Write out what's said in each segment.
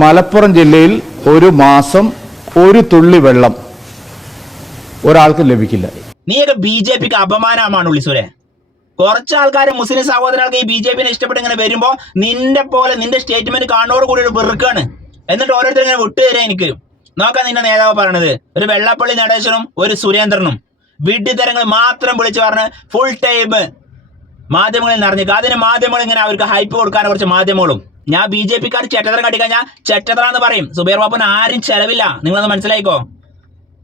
മലപ്പുറം ജില്ലയിൽ ഒരു മാസം ഒരു തുള്ളി വെള്ളം ഒരാൾക്ക് ലഭിക്കില്ല. നീയൊക്കെ ബി ജെ പിക്ക് അപമാനമാണ് ഉള്ളിസുരേ കുറച്ച് ആൾക്കാർ മുസ്ലിം സഹോദരങ്ങൾക്ക് ഈ ബി ജെ പിനെ ഇഷ്ടപ്പെട്ട് ഇങ്ങനെ വരുമ്പോ നിന്റെ പോലെ നിന്റെ സ്റ്റേറ്റ്മെന്റ് കാണോട് കൂടി ഒരു വെറുക്കാണ്. എന്നിട്ട് ഓരോരുത്തർ ഇങ്ങനെ വിട്ടു തരാം എനിക്ക്. നോക്കാൻ നിന്റെ നേതാവ് പറയണത്. ഒരു വെള്ളപ്പള്ളി നടേശനും ഒരു സുരേന്ദ്രനും. വിഡ്ഢിത്തരങ്ങൾ മാത്രം വിളിച്ചു പറഞ്ഞ് ഫുൾ ടൈം മാധ്യമങ്ങളിൽ നിറഞ്ഞേക്കുക അതിന് മാധ്യമങ്ങൾ ഇങ്ങനെ അവർക്ക് ഹൈപ്പ് കൊടുക്കാൻ കുറച്ച് മാധ്യമങ്ങളും. ഞാൻ ബി ജെ പിക്കാർ ചെറ്റത്തരം കാട്ടിക്കാൻ ഞാൻ എന്ന് പറയും. സുബൈർ ബാബുന് ആരും ചെലവില്ല. നിങ്ങളൊന്ന് മനസ്സിലായിക്കോ?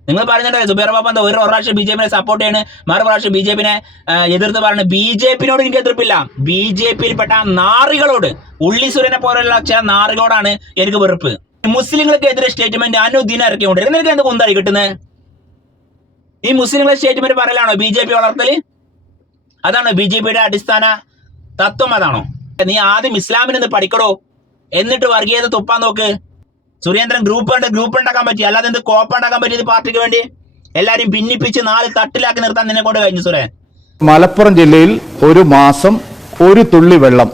നിങ്ങൾ പറയുന്നുണ്ടല്ലോ സുബൈർ ബാബു എന്താ ഒരു പ്രാവശ്യം ബി ജെ പിനെ സപ്പോർട്ട് ചെയ്യണ് മറു പ്രാവശ്യം ബി ജെ പിനെ എതിർത്ത് പറഞ്ഞു ബി ജെ പിനോട് എനിക്ക് എതിർപ്പില്ല. ബി ജെ പിയിൽപ്പെട്ട നാറികളോട് ഉള്ളിസുരനെ പോലെയുള്ള ചില നാറികളോടാണ് എനിക്ക് വെറുപ്പ്. മുസ്ലിങ്ങൾക്കെതിരെ സ്റ്റേറ്റ്മെന്റ് അനുദിനം ഇറക്കിക്കൊണ്ടിരിക്കും നിനക്ക് എന്ത് കുന്തായി കിട്ടുന്നത് ഈ മുസ്ലിങ്ങളെ സ്റ്റേറ്റ്മെന്റ് പറയലാണോ ബി ജെ പി വളർത്തൽ? അതാണോ ബി ജെ പിയുടെ അടിസ്ഥാന തത്വം? അതാണോ? നീ ആദ്യം ഇസ്ലാമിനെന്ന് പഠിക്കടോ. എന്നിട്ട് വർഗീയത തുപ്പാൻ നോക്ക്. സുരേന്ദ്രൻ ഗ്രൂപ്പ് ഉണ്ട് ഗ്രൂപ്പ് ഉണ്ടാക്കാൻ പറ്റി. അല്ലാതെ എന്ത് കോപ്പ ഉണ്ടാക്കാൻ പറ്റിയത് പാർട്ടിക്ക് വേണ്ടി? എല്ലാരും ഭിന്നിപ്പിച്ച് നാല് തട്ടിലാക്കി നിർത്താൻ നിന്നെ കൊണ്ട് കഴിഞ്ഞു സുരേൻ മലപ്പുറം ജില്ലയിൽ ഒരു മാസം ഒരു തുള്ളി വെള്ളം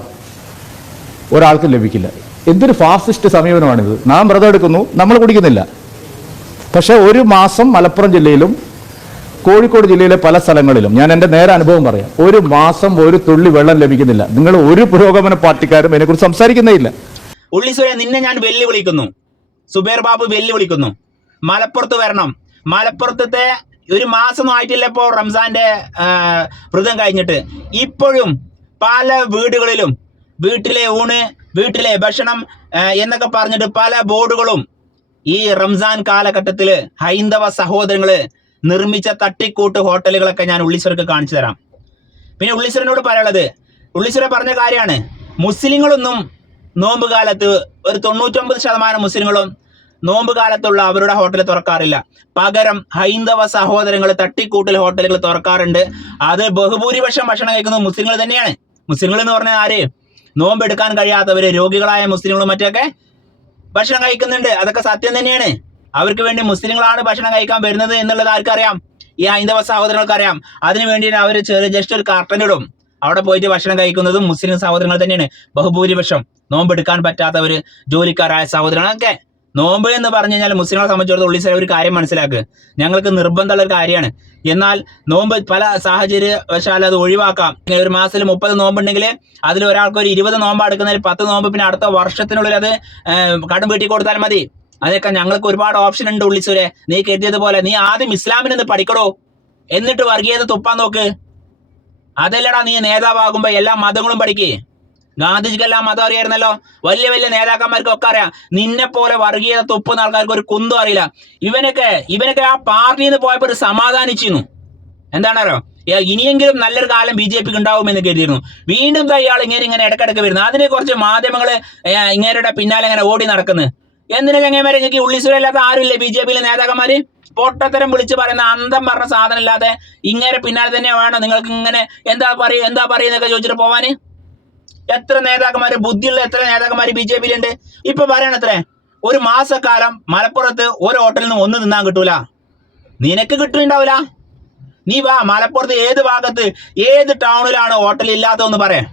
ഒരാൾക്ക് ലഭിക്കില്ല. എന്തൊരു ഫാസിസ്റ്റ് സമീപനമാണിത്. നാം വ്രതം എടുക്കുന്നു നമ്മൾ കുടിക്കുന്നില്ല. പക്ഷേ ഒരു മാസം മലപ്പുറം ജില്ലയിലും കോഴിക്കോട് ജില്ലയിലെ പല സ്ഥലങ്ങളിലും ഞാൻ എന്റെ നേരെ അനുഭവം പറയാം. ഒരു മാസം ഒരു തുള്ളി വെള്ളം ലഭിക്കുന്നില്ല. നിങ്ങൾ ഒരു പുരോഗമന പാർട്ടിക്കാരും അതിനെക്കുറിച്ച് സംസാരിക്കുന്നേ ഇല്ല. നിന്നെ ഞാൻ വെല്ലുവിളിക്കുന്നു. സുബേർ ബാബു വെല്ലുവിളിക്കുന്നു. മലപ്പുറത്ത് വരണം. മലപ്പുറത്തെ ഒരു മാസം ആയിട്ടില്ല ഇപ്പോ റംസാന്റെ വ്രതം കഴിഞ്ഞിട്ട്. ഇപ്പോഴും പല വീടുകളിലും വീട്ടിലെ ഊണ് വീട്ടിലെ ഭക്ഷണം എന്നൊക്കെ പറഞ്ഞിട്ട് പല ബോർഡുകളും ഈ റംസാൻ കാലഘട്ടത്തിൽ ഹൈന്ദവ സഹോദരങ്ങൾ നിർമ്മിച്ച തട്ടിക്കൂട്ട് ഹോട്ടലുകളൊക്കെ ഞാൻ ഉള്ളീശ്വർക്ക് കാണിച്ചു തരാം. പിന്നെ ഉള്ളീശ്വരനോട് പറയാനുള്ളത് ഉള്ളീശ്വരൻ പറഞ്ഞ കാര്യമാണ് മുസ്ലിങ്ങളൊന്നും നോമ്പ് കാലത്ത് ഒരു തൊണ്ണൂറ്റൊമ്പത് ശതമാനം മുസ്ലിങ്ങളും നോമ്പ് കാലത്തുള്ള അവരുടെ ഹോട്ടൽ തുറക്കാറില്ല. പകരം ഹൈന്ദവ സഹോദരങ്ങൾ തട്ടിക്കൂട്ടൽ ഹോട്ടലുകൾ തുറക്കാറുണ്ട്. അത് ബഹുഭൂരിപക്ഷം ഭക്ഷണം കഴിക്കുന്നത് മുസ്ലിങ്ങൾ തന്നെയാണ്. മുസ്ലിങ്ങൾ എന്ന് പറഞ്ഞാൽ ആര്? നോമ്പ് എടുക്കാൻ കഴിയാത്തവര് രോഗികളായ മുസ്ലിങ്ങളും മറ്റൊക്കെ ഭക്ഷണം കഴിക്കുന്നുണ്ട്. അതൊക്കെ സത്യം തന്നെയാണ്. അവർക്ക് വേണ്ടി മുസ്ലിങ്ങളാണ് ഭക്ഷണം കഴിക്കാൻ വരുന്നത് എന്നുള്ളത് ആർക്കറിയാം? ഈ ഹൈന്ദവ സഹോദരങ്ങൾക്കറിയാം. അതിനു വേണ്ടിയിട്ട് അവർ ചെറിയ ജസ്റ്റ് ഒരു കാർട്ടൻ ഇടും. അവിടെ പോയിട്ട് ഭക്ഷണം കഴിക്കുന്നതും മുസ്ലിം സഹോദരങ്ങൾ തന്നെയാണ്. ബഹുഭൂരിപക്ഷം നോമ്പ് എടുക്കാൻ പറ്റാത്തവര് ജോലിക്കാരായ സഹോദരങ്ങളൊക്കെ. നോമ്പ് എന്ന് പറഞ്ഞു കഴിഞ്ഞാൽ മുസ്ലിങ്ങളെ സംബന്ധിച്ചിടത്തോളം ഉള്ളിൽ ഒരു കാര്യം മനസ്സിലാക്കുക ഞങ്ങൾക്ക് നിർബന്ധമുള്ള ഒരു കാര്യമാണ്. എന്നാൽ നോമ്പ് പല സാഹചര്യവശാൽ അത് ഒഴിവാക്കാം. ഒരു മാസത്തിൽ മുപ്പത് നോമ്പുണ്ടെങ്കിൽ അതിൽ ഒരാൾക്ക് ഒരു ഇരുപത് നോമ്പ് എടുക്കുന്നതിൽ പത്ത് നോമ്പ് പിന്നെ അടുത്ത വർഷത്തിനുള്ളിൽ അത് കടം വീട്ടി കൊടുത്താൽ മതി. അതൊക്കെ ഞങ്ങൾക്ക് ഒരുപാട് ഓപ്ഷൻ ഉണ്ട് ഉള്ളിച്ചൂരെ. നീ കരുതിയതുപോലെ നീ ആദ്യം ഇസ്ലാമിനെന്ന് പഠിക്കടോ. എന്നിട്ട് വർഗീയത തുപ്പാൻ നോക്ക്. അതല്ലടാ നീ നേതാവാകുമ്പോ എല്ലാ മതങ്ങളും പഠിക്കേ. ഗാന്ധിജിക്ക് എല്ലാം മതം അറിയായിരുന്നല്ലോ. വലിയ വലിയ നേതാക്കന്മാർക്ക് ഒക്കെ അറിയാം. നിന്നെ പോലെ വർഗീയത തുപ്പുന്ന ആൾക്കാർക്ക് ഒരു കുന്തും അറിയില്ല. ഇവനൊക്കെ ഇവനൊക്കെ ആ പാർട്ടിയിൽ നിന്ന് പോയപ്പോൾ ഒരു സമാധാനിച്ചിരുന്നു. എന്താണല്ലോ ഇനിയെങ്കിലും നല്ലൊരു കാലം ബി ജെ പിക്ക് ഉണ്ടാവുമെന്ന് കരുതിയിരുന്നു. വീണ്ടും ഇയാൾ ഇങ്ങനെ ഇങ്ങനെ ഇടക്കിടക്ക് വരുന്നു. അതിനെ കുറച്ച് മാധ്യമങ്ങൾ ഏ, ഇങ്ങേരുടെ പിന്നാലെ ഇങ്ങനെ ഓടി നടക്കുന്നു. എന്തിനാ ചങ്ങന്മാരെ നിങ്ങൾക്ക് ഉള്ളിസുരല്ലാത്ത ആരുമില്ലേ? ബി ജെ പിയിലെ നേതാക്കന്മാര്? പൊട്ടത്തരം വിളിച്ച് പറയുന്ന അന്തം പറഞ്ഞ സാധനം ഇല്ലാതെ ഇങ്ങനെ പിന്നാലെ തന്നെ വേണം. നിങ്ങൾക്ക് ഇങ്ങനെ എന്താ പറയും എന്താ പറയുന്നൊക്കെ ചോദിച്ചിട്ട് പോവാന്? എത്ര നേതാക്കന്മാര്? ബുദ്ധിയുള്ള എത്ര നേതാക്കന്മാര് ബി ജെ പിയിലുണ്ട്? ഇപ്പൊ പറയണത്രേ ഒരു മാസക്കാലം മലപ്പുറത്ത് ഒരു ഹോട്ടലിൽ നിന്ന് ഒന്ന് തിന്നാൻ കിട്ടൂല. നിനക്ക് കിട്ടുന്നുണ്ടാവില്ല നീ വാ മലപ്പുറത്ത് ഏത് ഭാഗത്ത് ഏത് ടൗണിലാണ് ഹോട്ടൽ ഇല്ലാത്തതെന്ന് പറയാം.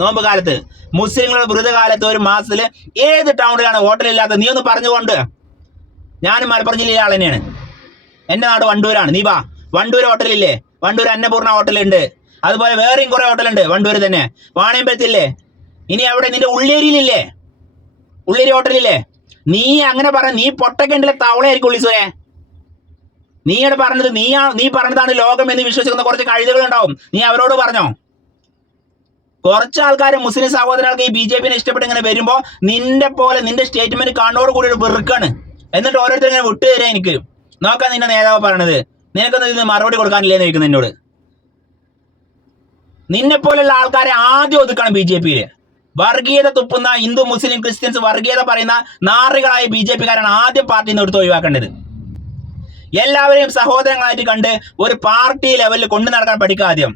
നോമ്പ് കാലത്ത് മുസ്ലിങ്ങളുടെ വ്രതകാലത്ത് ഒരു മാസത്തിൽ ഏത് ടൗണിലാണ് ഹോട്ടലില്ലാത്തത് നീ ഒന്ന് പറഞ്ഞുകൊണ്ട്. ഞാനും മലപ്പുറം ജില്ലയിലെ ആൾ തന്നെയാണ്. എന്റെ നാട് വണ്ടൂരാണ്. നീ വാ. വണ്ടൂർ ഹോട്ടലില്ലേ? വണ്ടൂർ അന്നപൂർണ ഹോട്ടലുണ്ട്. അതുപോലെ വേറെയും കുറേ ഹോട്ടലുണ്ട് വണ്ടൂർ തന്നെ. വാണിയമ്പലത്തില്ലേ? ഇനി അവിടെ നിന്റെ ഉള്ളേരിയിലില്ലേ? ഉള്ളേരി ഹോട്ടലില്ലേ? നീ അങ്ങനെ പറ. നീ പൊട്ടക്കെണ്ടിലെ തവളയായിരിക്കും ഉള്ളിസുരെ നീയാണ് പറഞ്ഞത് നീ നീ പറഞ്ഞതാണ് ലോകം എന്ന് വിശ്വസിക്കുന്ന കുറച്ച് കഴുതുകൾ ഉണ്ടാവും നീ അവരോട് പറഞ്ഞോ? കുറച്ച് ആൾക്കാർ മുസ്ലിം സഹോദരങ്ങൾക്ക് ഈ ബി ജെ പിനെ ഇഷ്ടപ്പെട്ട് ഇങ്ങനെ വരുമ്പോൾ നിന്റെ പോലെ നിന്റെ സ്റ്റേറ്റ്മെന്റ് കാണോട് കൂടി വെറുക്കാണ്. എന്നിട്ട് ഓരോരുത്തർ ഇങ്ങനെ വിട്ടു തരാം എനിക്ക്. നോക്കാൻ നിന്റെ നേതാവ് പറയണത്. നിനക്കൊന്നും ഇതിന് മറുപടി കൊടുക്കാനില്ലേന്ന് ചോദിക്കുന്നു എന്നോട്. നിന്നെ പോലെയുള്ള ആൾക്കാരെ ആദ്യം ഒതുക്കണം ബി ജെ പിയിൽ. വർഗീയത തുപ്പുന്ന ഹിന്ദു മുസ്ലിം ക്രിസ്ത്യൻസ് വർഗീയത പറയുന്ന നാറികളായ ബി ജെ പിക്കാരാണ് ആദ്യം പാർട്ടിയിൽ നിന്ന് എടുത്ത് ഒഴിവാക്കേണ്ടത്. എല്ലാവരെയും സഹോദരങ്ങളായിട്ട് കണ്ട് ഒരു പാർട്ടി ലെവലിൽ കൊണ്ടു നടക്കാൻ പഠിക്കുക ആദ്യം.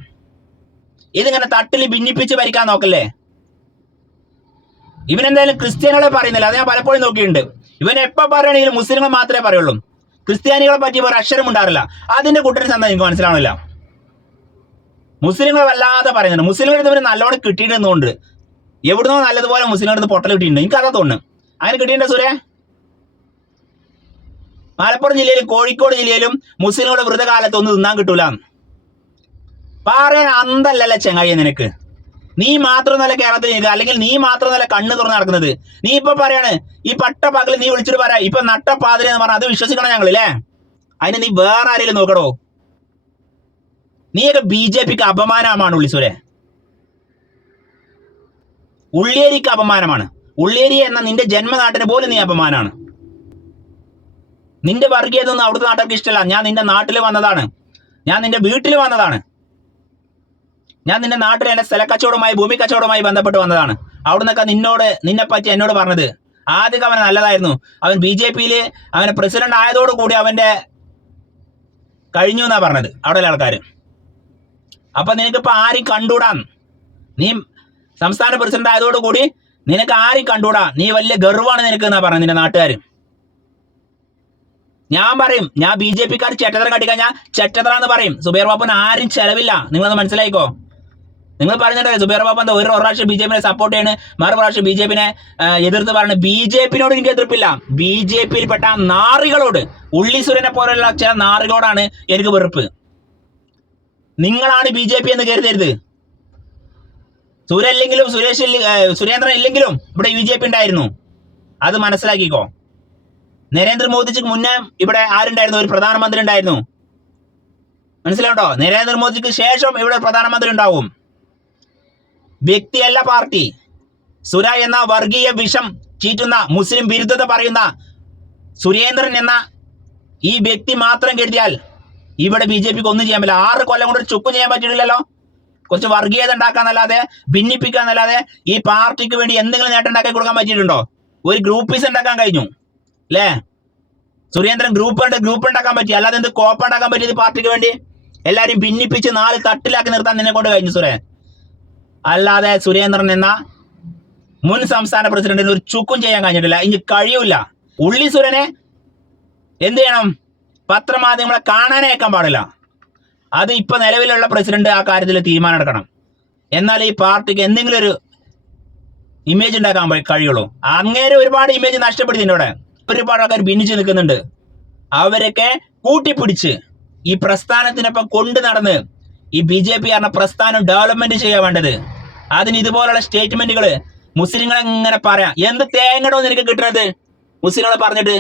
ഇതിങ്ങനെ തട്ടിൽ ഭിന്നിപ്പിച്ച് ഭരിക്കാൻ നോക്കല്ലേ? ഇവനെന്തായാലും ക്രിസ്ത്യാനികളെ പറയുന്നില്ല. അത് ഞാൻ പലപ്പോഴും നോക്കിയിട്ടുണ്ട്. ഇവൻ എപ്പോ പറയുകയാണെങ്കിലും മുസ്ലിങ്ങൾ മാത്രമേ പറയുള്ളൂ. ക്രിസ്ത്യാനികളെ പറ്റി ഒരു അക്ഷരം ഉണ്ടാറില്ല അതിന്റെ കൂട്ടരും ചന്ത എനിക്ക് മനസ്സിലാവണില്ല. മുസ്ലിങ്ങൾ വല്ലാതെ പറയുന്നുണ്ട്. മുസ്ലിങ്ങൾ ഇവർ നല്ലോണം കിട്ടിയിട്ടുണ്ട് എവിടുന്നോ നല്ലതുപോലെ മുസ്ലിങ്ങളുടെ പൊട്ടൽ കിട്ടിയിട്ടുണ്ട്. എനിക്ക് അതാ തോന്നുന്നു അങ്ങനെ കിട്ടിയിട്ടുണ്ട് സൂര്യ? മലപ്പുറം ജില്ലയിലും കോഴിക്കോട് ജില്ലയിലും മുസ്ലിങ്ങളുടെ വ്രതകാലത്ത് ഒന്നും തിന്നാൻ കിട്ടൂല. പറയാൻ അന്തല്ലല്ല ചെങ്ങായി നിനക്ക്. നീ മാത്രം നല്ല കേരളത്തിൽ ചെയ്യുക അല്ലെങ്കിൽ നീ മാത്രം നല്ല കണ്ണ് തുറന്ന് നടക്കുന്നത്. നീ ഇപ്പൊ പറയാണ് ഈ പട്ട നീ വിളിച്ചിട്ട് പറയാ ഇപ്പൊ നട്ടപ്പാതിരി എന്ന് പറഞ്ഞാൽ അത് വിശ്വസിക്കണം ഞങ്ങളില്ലേ അതിന് നീ വേറെ ആരെങ്കിലും നോക്കടോ നീയൊക്കെ ബി ജെ പിക്ക് അപമാനമാണ് ഉള്ളിസൂരെ. ഉള്ളിയേരിക്ക് അപമാനമാണ്. ഉള്ളിയേരി എന്ന നിന്റെ ജന്മനാട്ടിന് പോലും നീ അപമാനമാണ്. നിന്റെ വർഗീയതൊന്നും അവിടുത്തെ നാട്ടുകാർക്ക് ഇഷ്ടമല്ല. ഞാൻ നിന്റെ നാട്ടിൽ വന്നതാണ്. ഞാൻ നിന്റെ വീട്ടിൽ വന്നതാണ്. ഞാൻ നിന്റെ നാട്ടിൽ എന്റെ സ്ഥലക്കച്ചവടവുമായി ഭൂമി കച്ചവടവുമായി ബന്ധപ്പെട്ട് വന്നതാണ്. അവിടുന്നൊക്കെ നിന്നോട് നിന്നെ പറ്റി എന്നോട് പറഞ്ഞത്. ആദ്യമൊക്കെ അവൻ നല്ലതായിരുന്നു. അവൻ ബി ജെ പിയിൽ അവന് പ്രസിഡന്റ് ആയതോടുകൂടി അവന്റെ കഴിഞ്ഞു എന്നാ പറഞ്ഞത് അവിടെയുള്ള ആൾക്കാർ അപ്പൊ നിനക്കിപ്പോ ആരും കണ്ടൂടാൻ നീ സംസ്ഥാന പ്രസിഡന്റ് ആയതോടുകൂടി നിനക്ക് ആരും കണ്ടൂടാ നീ വലിയ ഗർവാണ് നിനക്ക് എന്നാ പറഞ്ഞത് നിന്റെ നാട്ടുകാർ ഞാൻ പറയും ഞാൻ ബി ജെ പിക്കാർ ചെറ്റത്തറ കട്ടിക്കാൻ ഞാൻ ചെറ്റത്തറ എന്ന് പറയും. സുബൈർ ബാബുന് ആരും ചെലവില്ല. നിങ്ങളൊന്ന് മനസ്സിലായിക്കോ? നിങ്ങൾ പറഞ്ഞിട്ട് സുബൈർ ബാബു എന്താ ഒരു പ്രാവശ്യം ബി ജെ പിനെ സപ്പോർട്ട് ചെയ്യണ്. മറു പ്രാവശ്യം ബി ജെ പിനെ എതിർത്ത് പറയുന്നത് ബി ജെ പിനോട് എനിക്ക് എതിർപ്പില്ല. ബി ജെ പിയിൽപ്പെട്ട പെട്ട നാറികളോട് ഉള്ളിസുരനെ പോലെയുള്ള ചില നാറികളോടാണ് എനിക്ക് വെറുപ്പ്. നിങ്ങളാണ് ബി ജെ പി എന്ന് കരുതരുത്. സൂര്യ ഇല്ലെങ്കിലും സുരേഷ് സുരേന്ദ്രൻ ഇല്ലെങ്കിലും ഇവിടെ ബി ജെ പി ഉണ്ടായിരുന്നു. അത് മനസ്സിലാക്കിക്കോ. നരേന്ദ്രമോദിജിക്ക് മുന്നേ ഇവിടെ ആരുണ്ടായിരുന്നു? ഒരു പ്രധാനമന്ത്രി ഉണ്ടായിരുന്നു. മനസ്സിലാവട്ടോ നരേന്ദ്രമോദിക്ക് ശേഷം ഇവിടെ പ്രധാനമന്ത്രി ഉണ്ടാവും. വ്യക്തിയല്ല പാർട്ടി. സുര എന്ന വർഗീയ വിഷം ചീറ്റുന്ന മുസ്ലിം വിരുദ്ധത പറയുന്ന സുരേന്ദ്രൻ എന്ന ഈ വ്യക്തി മാത്രം കരുതിയാൽ ഇവിടെ ബി ജെ പിക്ക് ഒന്നും ചെയ്യാൻ പറ്റില്ല. ആറ് കൊല്ലം കൊണ്ട് ചുക്കും ചെയ്യാൻ പറ്റിയിട്ടില്ലല്ലോ. കുറച്ച് വർഗീയത ഉണ്ടാക്കാന്നല്ലാതെ ഭിന്നിപ്പിക്കാന്നല്ലാതെ ഈ പാർട്ടിക്ക് വേണ്ടി എന്തെങ്കിലും നേട്ടം ഉണ്ടാക്കി കൊടുക്കാൻ പറ്റിയിട്ടുണ്ടോ? ഒരു ഗ്രൂപ്പീസ് ഉണ്ടാക്കാൻ കഴിഞ്ഞു. അല്ലേ സുരേന്ദ്രൻ ഗ്രൂപ്പ് ഗ്രൂപ്പ് ഉണ്ടാക്കാൻ പറ്റി. അല്ലാതെ എന്ത് കോപ്പ ഉണ്ടാക്കാൻ പറ്റിയത് പാർട്ടിക്ക് വേണ്ടി? എല്ലാരും ഭിന്നിപ്പിച്ച് നാല് തട്ടിലാക്കി നിർത്താൻ നിന്നെ കൊണ്ട് കഴിഞ്ഞു സുരേ. അല്ലാതെ സുരേന്ദ്രൻ എന്ന മുൻ സംസ്ഥാന പ്രസിഡന്റിന് ഒരു ചുക്കും ചെയ്യാൻ കഴിഞ്ഞിട്ടില്ല. ഇനി കഴിയൂല. ഉള്ളി സുരനെ എന്ത് ചെയ്യണം? പത്രമാധ്യമങ്ങളെ കാണാനേക്കാൻ പാടില്ല. അത് ഇപ്പൊ നിലവിലുള്ള പ്രസിഡന്റ് ആ കാര്യത്തിൽ തീരുമാനം എടുക്കണം. എന്നാൽ ഈ പാർട്ടിക്ക് എന്തെങ്കിലും ഒരു ഇമേജ് ഉണ്ടാക്കാൻ കഴിയുള്ളൂ. അങ്ങേരെ ഒരുപാട് ഇമേജ് നഷ്ടപ്പെടുത്തി ഇവിടെ. ഒരുപാട് ആൾക്കാർ ഭിന്നിച്ച് നിൽക്കുന്നുണ്ട്. അവരൊക്കെ കൂട്ടിപ്പിടിച്ച് ഈ പ്രസ്ഥാനത്തിനൊപ്പം കൊണ്ടു നടന്ന് ഈ ബി ജെ പി പറഞ്ഞ പ്രസ്ഥാനം ഡെവലപ്മെന്റ് ചെയ്യാൻ വേണ്ടത്. അതിന് ഇതുപോലുള്ള സ്റ്റേറ്റ്മെന്റുകൾ മുസ്ലിങ്ങൾ എങ്ങനെ പറയാം. എന്ത് തേങ്ങടോ നിനക്ക് കിട്ടണത്? മുസ്ലിങ്ങളെ പറഞ്ഞിട്ട്.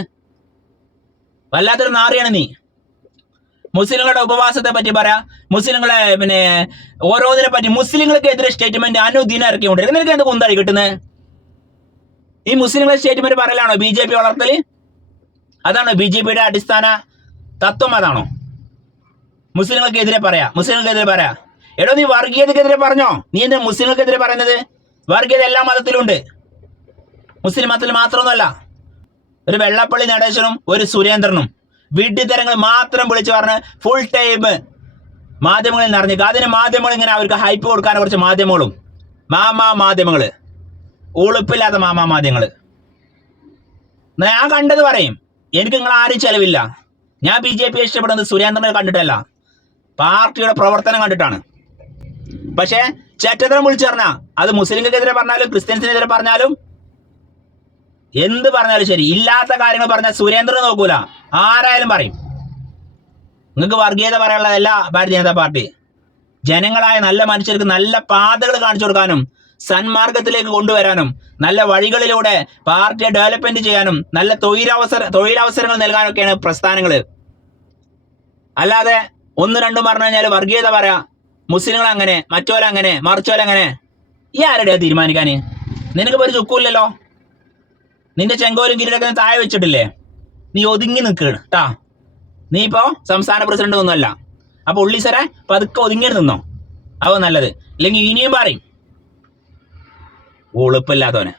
വല്ലാത്തൊരു നാറിയാണ് നീ. മുസ്ലിങ്ങളുടെ ഉപവാസത്തെ പറ്റി പറയാ. മുസ്ലിങ്ങളെ പിന്നെ ഓരോന്നിനെ പറ്റി മുസ്ലിങ്ങൾക്ക് എതിരെ സ്റ്റേറ്റ്മെന്റ് അനുദിനം ഇറക്കിക്കൊണ്ടിരിക്കും നിനക്ക് എന്ത് കുന്താടി കിട്ടുന്നത്? ഈ മുസ്ലിങ്ങളെ സ്റ്റേറ്റ്മെന്റ് പറയലാണോ? ബി ജെ പി വളർത്തൽ? അതാണോ ബി ജെ പിയുടെ അടിസ്ഥാന തത്വം? അതാണോ? മുസ്ലിങ്ങൾക്കെതിരെ പറയാ. മുസ്ലിങ്ങൾക്കെതിരെ പറയാ. എടോ നീ വർഗീയതക്കെതിരെ പറഞ്ഞോ? നീ എന്താ മുസ്ലിങ്ങൾക്കെതിരെ പറയുന്നത്? വർഗീയത എല്ലാ മതത്തിലുണ്ട് മുസ്ലിം മതത്തിൽ മാത്രമൊന്നുമല്ല. ഒരു വെള്ളപ്പള്ളി നടേശനും ഒരു സുരേന്ദ്രനും. വീട്ടിത്തരങ്ങൾ മാത്രം വിളിച്ചു പറഞ്ഞ് ഫുൾ ടൈം മാധ്യമങ്ങളിൽ നിറഞ്ഞു അതിന് മാധ്യമങ്ങൾ ഇങ്ങനെ അവർക്ക് ഹൈപ്പ് കൊടുക്കാൻ കുറച്ച് മാധ്യമങ്ങളും. മാമാ മാധ്യമങ്ങൾ ഉളുപ്പില്ലാത്ത മാമാ മാധ്യമങ്ങൾ ഞാൻ കണ്ടത് പറയും. എനിക്ക് നിങ്ങൾ ആരും ചെലവില്ല. ഞാൻ ബി ജെ പി ഇഷ്ടപ്പെടുന്നത് സുരേന്ദ്രനെ കണ്ടിട്ടല്ല. പാർട്ടിയുടെ പ്രവർത്തനം കണ്ടിട്ടാണ്. പക്ഷേ ചേറ്റത്തരം വിളിച്ചു പറഞ്ഞാൽ അത് മുസ്ലിങ്ങൾക്കെതിരെ പറഞ്ഞാലും ക്രിസ്ത്യൻസിനെതിരെ പറഞ്ഞാലും എന്ത് പറഞ്ഞാലും ശരി. ഇല്ലാത്ത കാര്യങ്ങൾ പറഞ്ഞാൽ സുരേന്ദ്രൻ നോക്കൂല. ആരായാലും പറയും. നിങ്ങൾക്ക് വർഗീയത പറയാനുള്ളതല്ല ഭാരതീയ ജനതാ പാർട്ടി. ജനങ്ങളായ നല്ല മനുഷ്യർക്ക് നല്ല പാതകൾ കാണിച്ചു കൊടുക്കാനും സന്മാർഗത്തിലേക്ക് കൊണ്ടുവരാനും നല്ല വഴികളിലൂടെ പാർട്ടിയെ ഡെവലപ്മെന്റ് ചെയ്യാനും നല്ല തൊഴിലവസര തൊഴിലവസരങ്ങൾ നൽകാനൊക്കെയാണ് പ്രസ്ഥാനങ്ങൾ അല്ലാതെ ഒന്ന് രണ്ടും പറഞ്ഞു കഴിഞ്ഞാൽ വർഗീയത പറയാ മുസ്ലിങ്ങൾ അങ്ങനെ മറ്റോലങ്ങനെ മറിച്ചോലങ്ങനെ ഈ ആരുടെയാ തീരുമാനിക്കാന്? നിനക്ക് ഒരു ചുക്കൂല്ലല്ലോ നിന്റെ ചെങ്കോലും കിരീടൊക്കെ താഴെ വെച്ചിട്ടില്ലേ? നീ ഒതുങ്ങി നിൽക്കുകയാണ് ട്ടാ. നീ ഇപ്പോ സംസ്ഥാന പ്രസിഡന്റ് ഒന്നുമല്ല അപ്പൊ ഉള്ളിസരെ പതുക്കെ ഒതുങ്ങി നിന്നോ. അവ നല്ലത്. ഇല്ലെങ്കിൽ ഇനിയും പറയും. ഉളുപ്പില്ലാത്തവനെ.